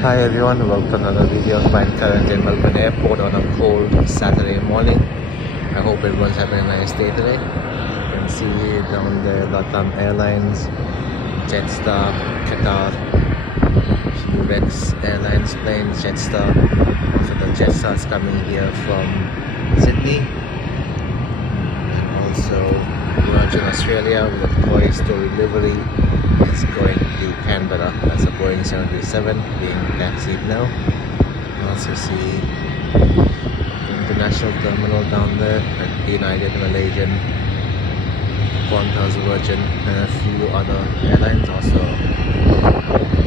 Hi everyone, welcome to another video of mine currently in Melbourne Airport on a cold Saturday morning. I hope everyone's having a nice day today. You can see down there Latam Airlines, Jetstar, Qatar, few Rex Airlines planes, Jetstar. Also the Jetstar is coming here from Sydney. And also Virgin Australia with a Toy Story livery is going to Canberra. That's a Boeing 737 being taxied now. You also see the international terminal down there at United, Malaysian, Qantas, Virgin, and a few other airlines also.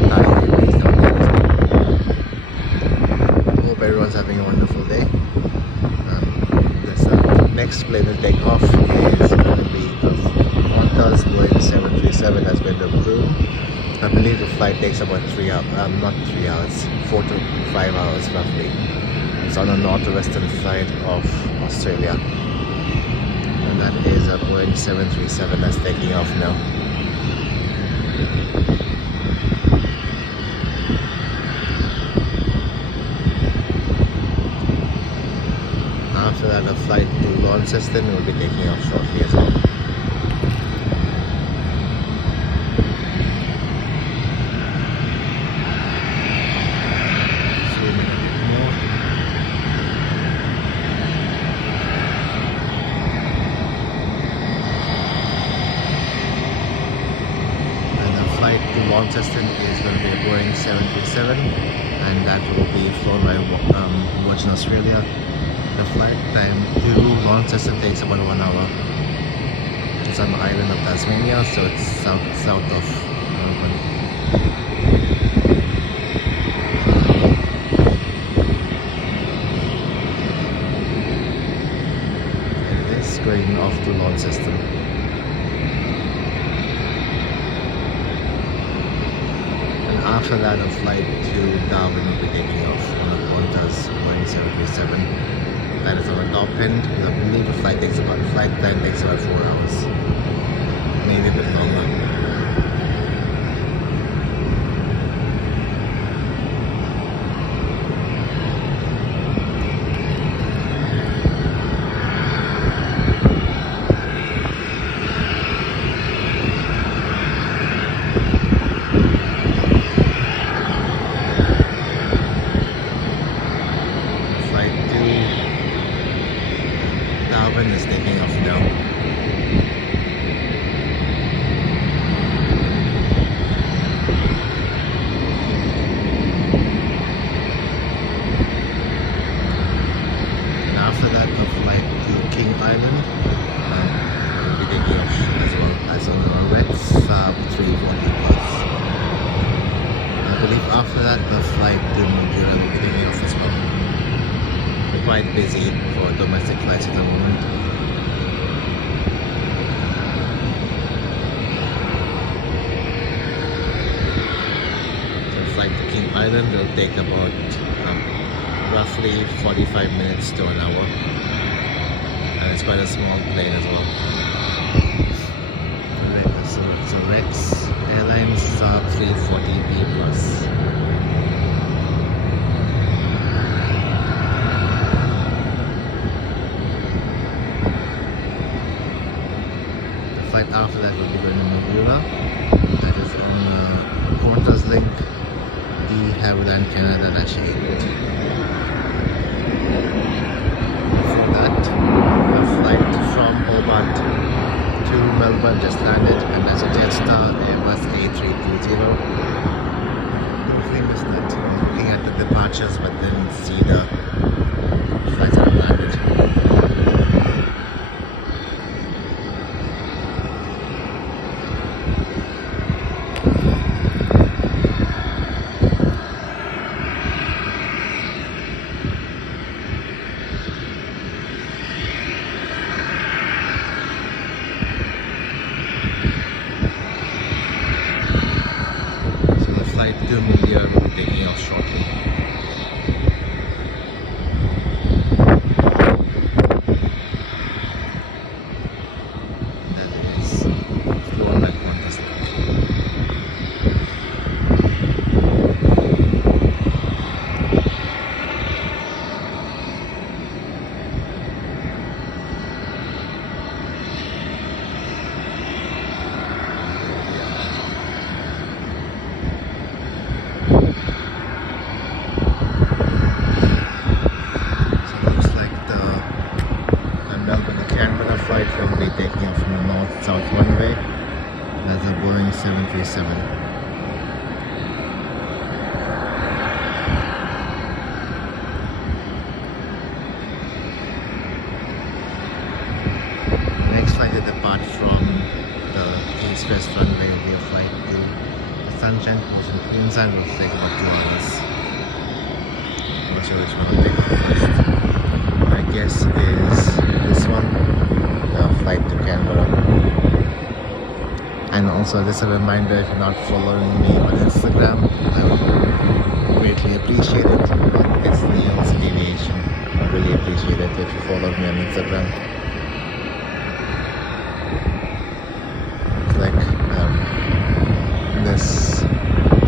Thai Airways down there as well. Hope everyone's having a wonderful day. The next plane to take off is going to be Qantas Boeing 737 has been approved. I believe the flight takes about 3 hours, not 3 hours, 4 to 5 hours roughly. It's on a northwestern flight of Australia. And that is a Boeing 737 that's taking off now. After that, a flight to Launceston will be taking off shortly as well. Launceston is going to be a Boeing 737 and that will be flown by Virgin Australia. The flight time to Launceston takes about 1 hour. It's on the island of Tasmania, so it's south of Melbourne. And it's going off to Launceston. After that, a flight to Darwin will be taking off on a Qantas Boeing 737. That is on the top end. I believe the flight time takes about 4 hours, maybe a bit longer. Is taking off now. And after that, the flight to King Island will be taking off as well as on the Rex 340 plus. I believe after that, the flight to Mildura will be taking off as well. We're quite busy for domestic flights at the moment. Island will take about roughly 45 minutes to an hour, and it's quite a small plane as well. So it's a Rex Airlines 340B plus. The flight after that will be going to Mildura. That is on Qantas link. Havilland, Canada, dash 8. Before that, a flight from Hobart to Melbourne just landed, and that's a Jetstar Airbus A320. The thing is that I'm looking at the departures but then see the flights that have landed. To Media will be taking off shortly. That is flown by Qantas. time, it will take about 2 hours. I'm not sure which one I'll take off first. My guess is this one, the flight to Canberra. And also just a reminder, if you're not following me on Instagram, I would greatly appreciate it. It's Neil's Aviation. I really appreciate it if you follow me on Instagram. It's like this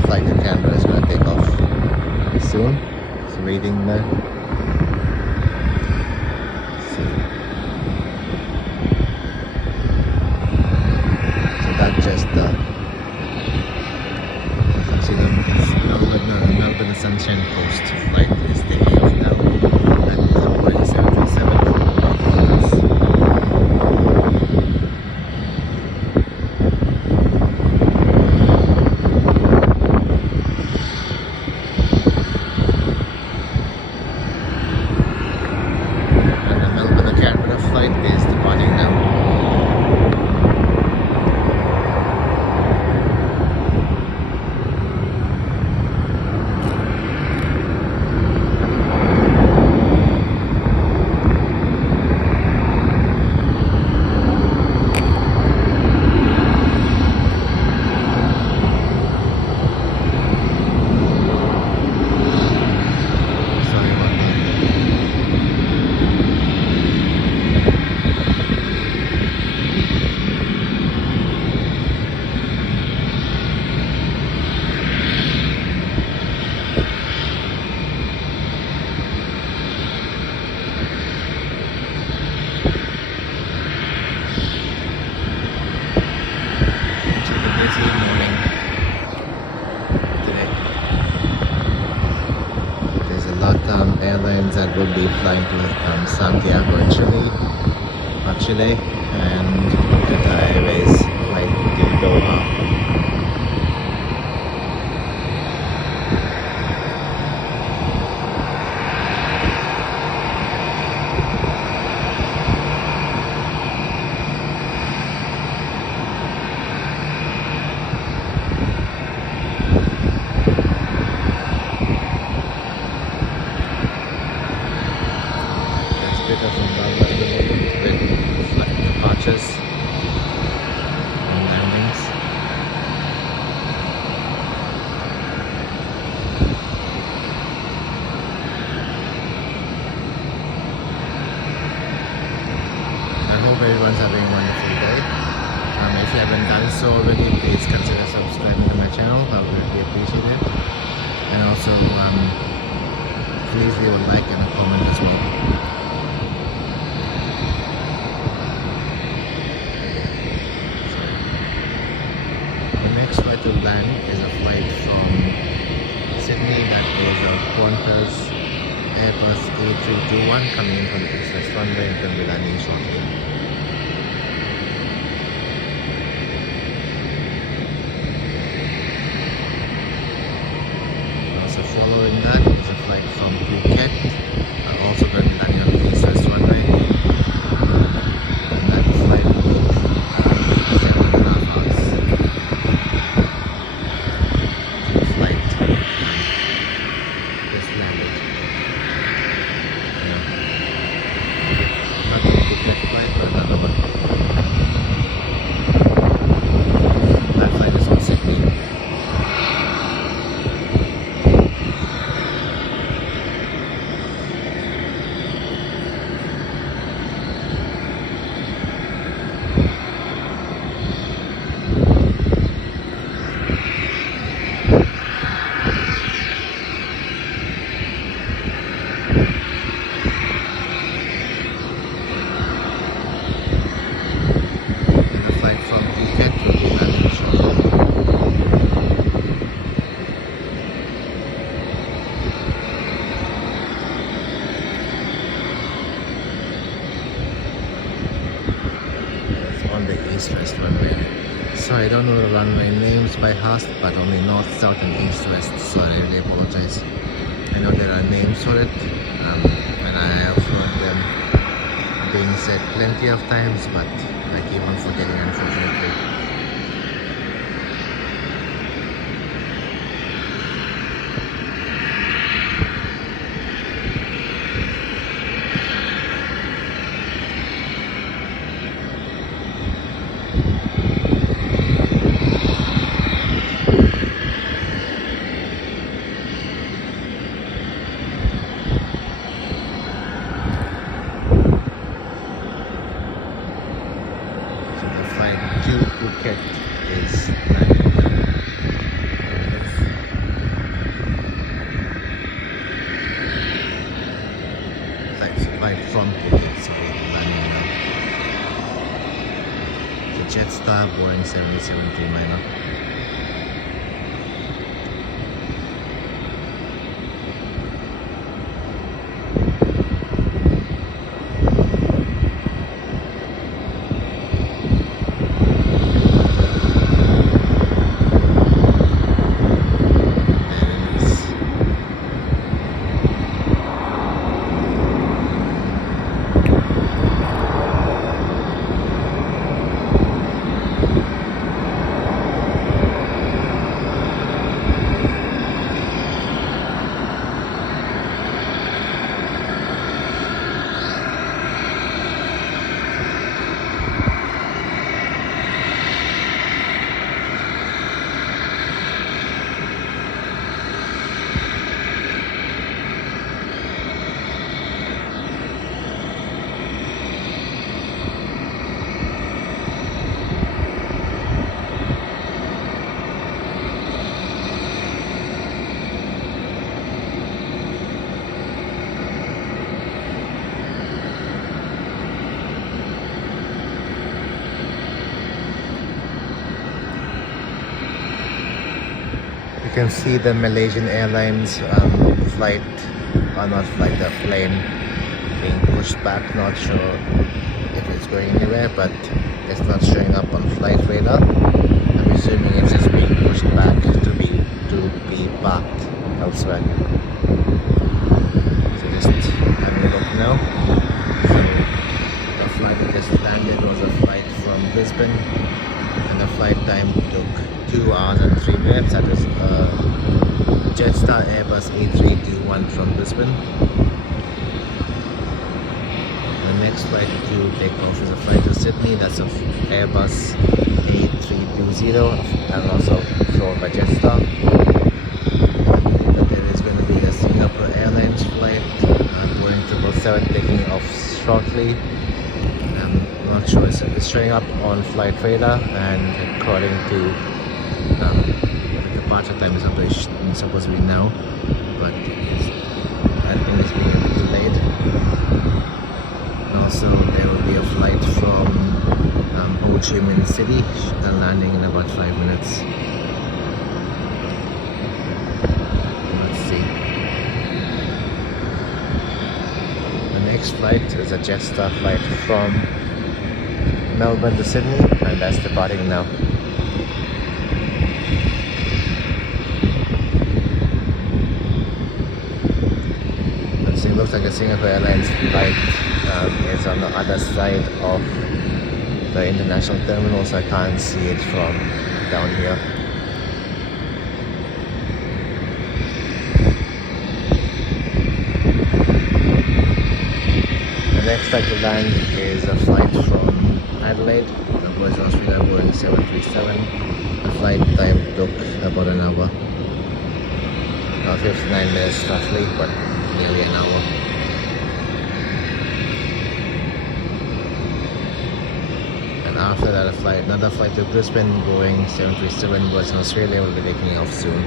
flight to Canberra is going to take off soon. It's waiting there. Just Melbourne Sunshine Coast flight is taking off now at 737 and the Melbourne Canberra flight is departing now. Airlines that will be flying to Santiago in Chile, and Qatar Airways flight to Doha. Departures and landings. I hope everyone's having a wonderful day. If you haven't done so already, please consider subscribing to my channel. I would really appreciate it. And also, please leave a like and a comment as well. To land is a flight from Sydney, that is a Qantas Airbus A321 coming in from the east-west runway and going to be landing shortly. Also following that is a flight from Phuket, also going to be landing on the east-west runway. And that flight will take 7.5 hours. east-west runway. So I don't know the runway names by heart, but only north, south and east-west, so I really apologize. I know there are names for it, and I have heard them being said plenty of times, but I keep on forgetting, unfortunately. from Phuket, so we're landing now. The Jetstar Boeing 787 Dreamliner. You can see the Malaysian Airlines flight, or not flight, the plane being pushed back. Not sure if it's going anywhere, but it's not showing up on flight radar. I'm assuming it's just being pushed back to be parked elsewhere. So just having a look now. So the flight that just landed was a flight from Brisbane, and the flight time took 2 hours and 3 minutes. That was Jetstar Airbus A321 from Brisbane. The next flight to take off is a flight to Sydney. That's of Airbus A320 and also flown by Jetstar. But there is going to be a Singapore Airlines flight going to 777 taking off shortly. I'm not sure, it's showing up on flight radar, and according to the departure time is supposed to be now, but I think it's being a bit delayed. And also there will be a flight from Ho Chi Minh City landing in about 5 minutes. Let's see. The next flight is a Jetstar flight from Melbourne to Sydney, and that's departing now. It looks like a Singapore Airlines flight is on the other side of the international terminal, so I can't see it from down here. The next flight to land is a flight from Adelaide, Virgin Australia Boeing 737. The flight time took about an hour, 59 minutes roughly, but nearly an hour. And after that, another flight to Brisbane, Boeing 737 Virgin Australia will be taking off soon.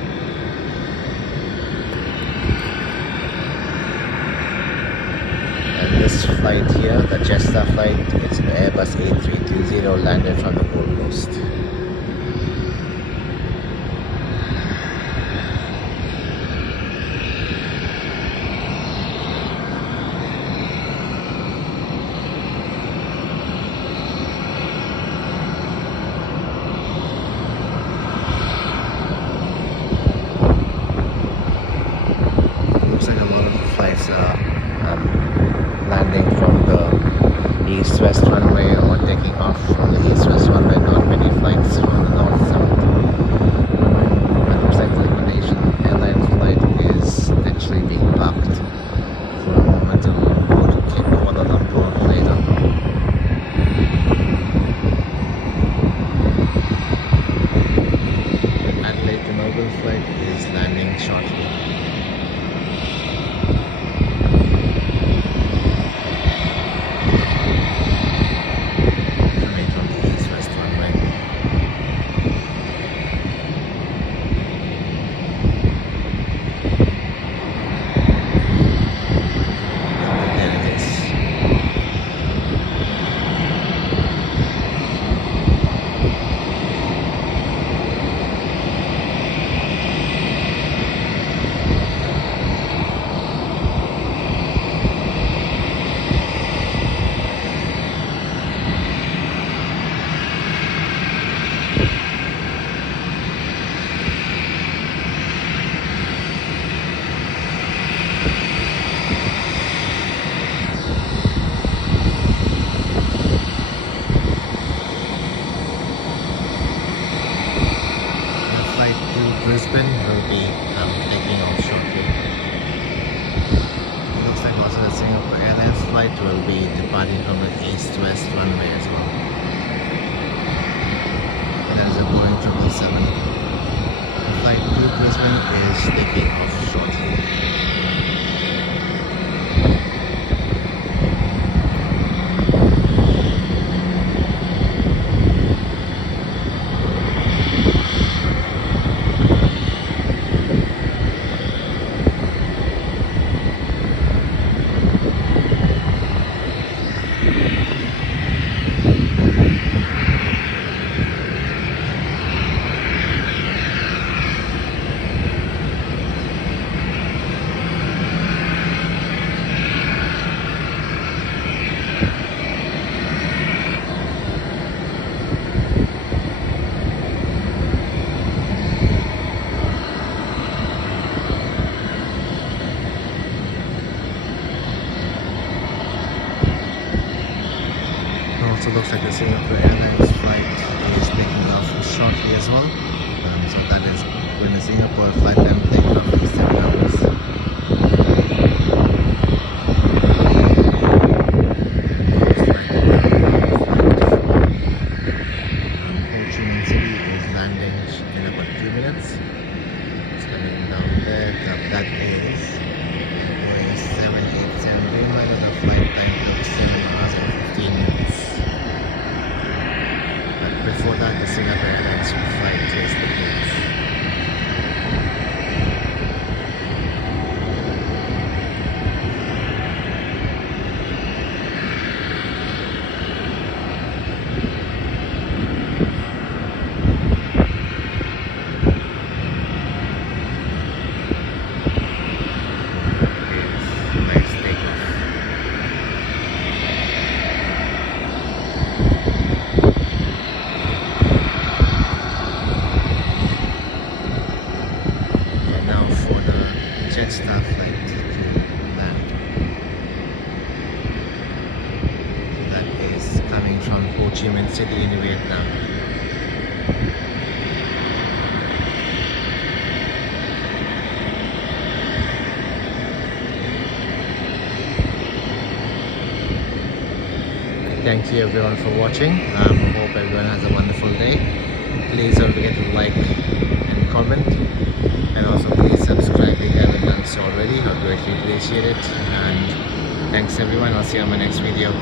And this flight here, the Jetstar flight, it's an Airbus A320 landed from the Gold Coast. Landing from the east-west runway or taking off from the east-west runway. Not many flights will be departing from the east-west runway as well. There's a Boeing 777. Flight to Brisbane is taking off shortly. Also looks like the Singapore Airlines flight is taking off shortly as well. So that is when the Singapore flight time taking off in 7 hours. Ho Chi Minh City is landing in about 2 minutes. It's coming down there. That is Boeing 787 Dreamliner. The flight time took 7 hours and 15 minutes. Before that, the Singapore Airlines flight is taking off. Nice takeoff. Jetstar flight to land. That is coming from Ho Chi Minh City in Vietnam. Thank you everyone for watching. Hope everyone has a wonderful day. Please don't forget to like and comment. And also please subscribe if you haven't done so already. I'd greatly appreciate it. And thanks everyone. I'll see you on my next video.